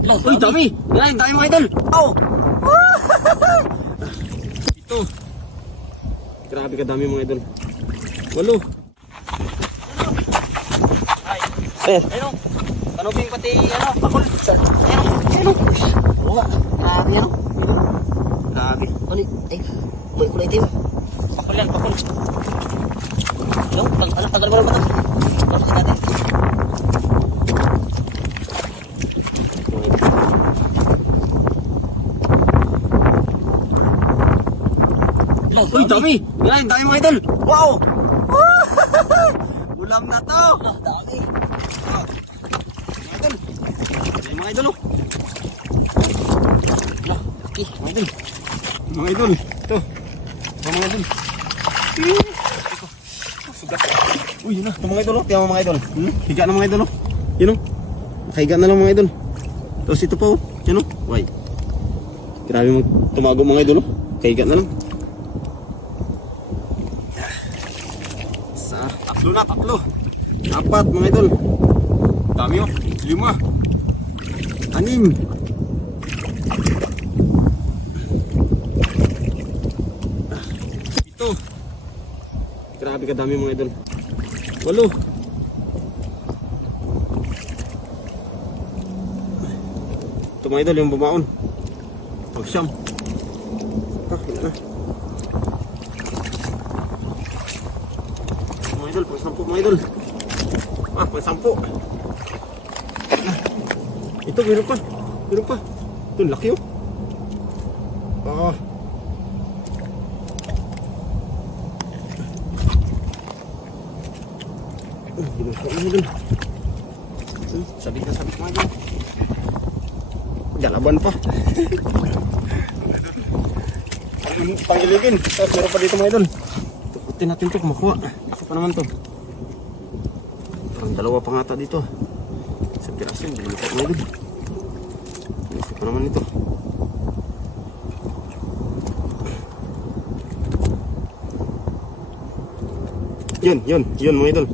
Uy, dami! Yan, dami mga idol! Oh! Ito. Grabe ka dami mga idol. Walo. Eh, Ayun. Kanuping pati ano, pakul. Ayun. Ayun. Oo nga. Grabe ano. grabe. Ano? Ay, may kulay itim. Pakul yan, pakul. Ano? Tag ano, tagal mo lang ba natin? Uy, dami! Yan, dami mga idol! Wow! Ulam na to! Ah, dami. Mga idol! Yan mga idol, oh! Laki, mga idol! Mga idol! Ito! Ito mga idol! Sugat! Uy, yun na! Ito mga idol, oh! Tiyan mga idol! Hmm? Higa na mga idol, oh! Yun, oh! Nakahiga na lang mga idol! Tapos ito pa, oh! Yan, oh! Why? Grabe mag tumago mga idol, oh! Kahiga na lang! Sa tatlo. Apat mga idol. Dami oh. Lima. Anim. Ito. Grabe ka dami mga idol. Walo. Ito mga idol yung bumaon. Pang siyam. Ah. Mga idol, pang sampu mga idol. Ah, pang sampu. Ah. Ito, meron pa. Meron pa. Ito, laki oh. Ah. Oh, ginagawa mga idol. Hmm, Sabit na sabit mga idol. Galaban pa. Ang pangiligin. Meron pa dito mga idol. Tukutin natin to kung makuha. Ako pa naman to. Parang dalawa pa nga ata dito. Isang piraso yung dalawa pa mga idol. Ako pa naman ito. Yun, yun, yun mga idol.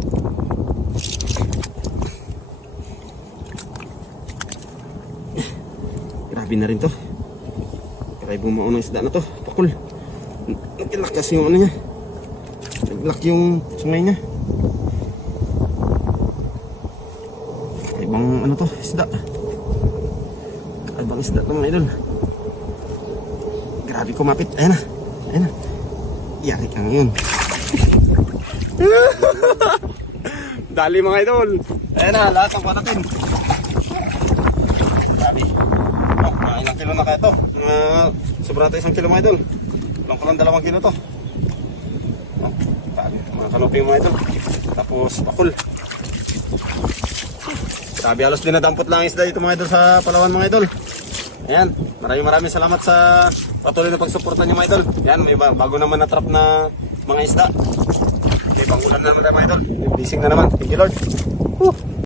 Grabe na rin to. Grabe bumaon ng isda na to. Pakul. Nagilak kasi yung ano niya. Naglak yung sungay niya. Ibang ano to, isda. Ibang isda to mga idol. Grabe kumapit. Ayan na. Ayan na. Yari ka ngayon. Dali mga idol. Ayan na, lahat ng patatin. Grabe. Oh, mga ilang kilo na kaya to? Mga sobra tayo isang kilo mga idol. Lang ko lang dalawang kilo to. Oh. Mga kanoping mga idol. Tapos bakul. Sabi halos dinadampot lang ang isda dito mga idol sa Palawan mga idol. Ayan, maraming maraming salamat sa patuloy na pagsuporta niyo mga idol. Ayan, may ba- bago naman na trap na mga isda. May pangulan na naman tayo mga idol. May na naman. Thank you Lord. Whew.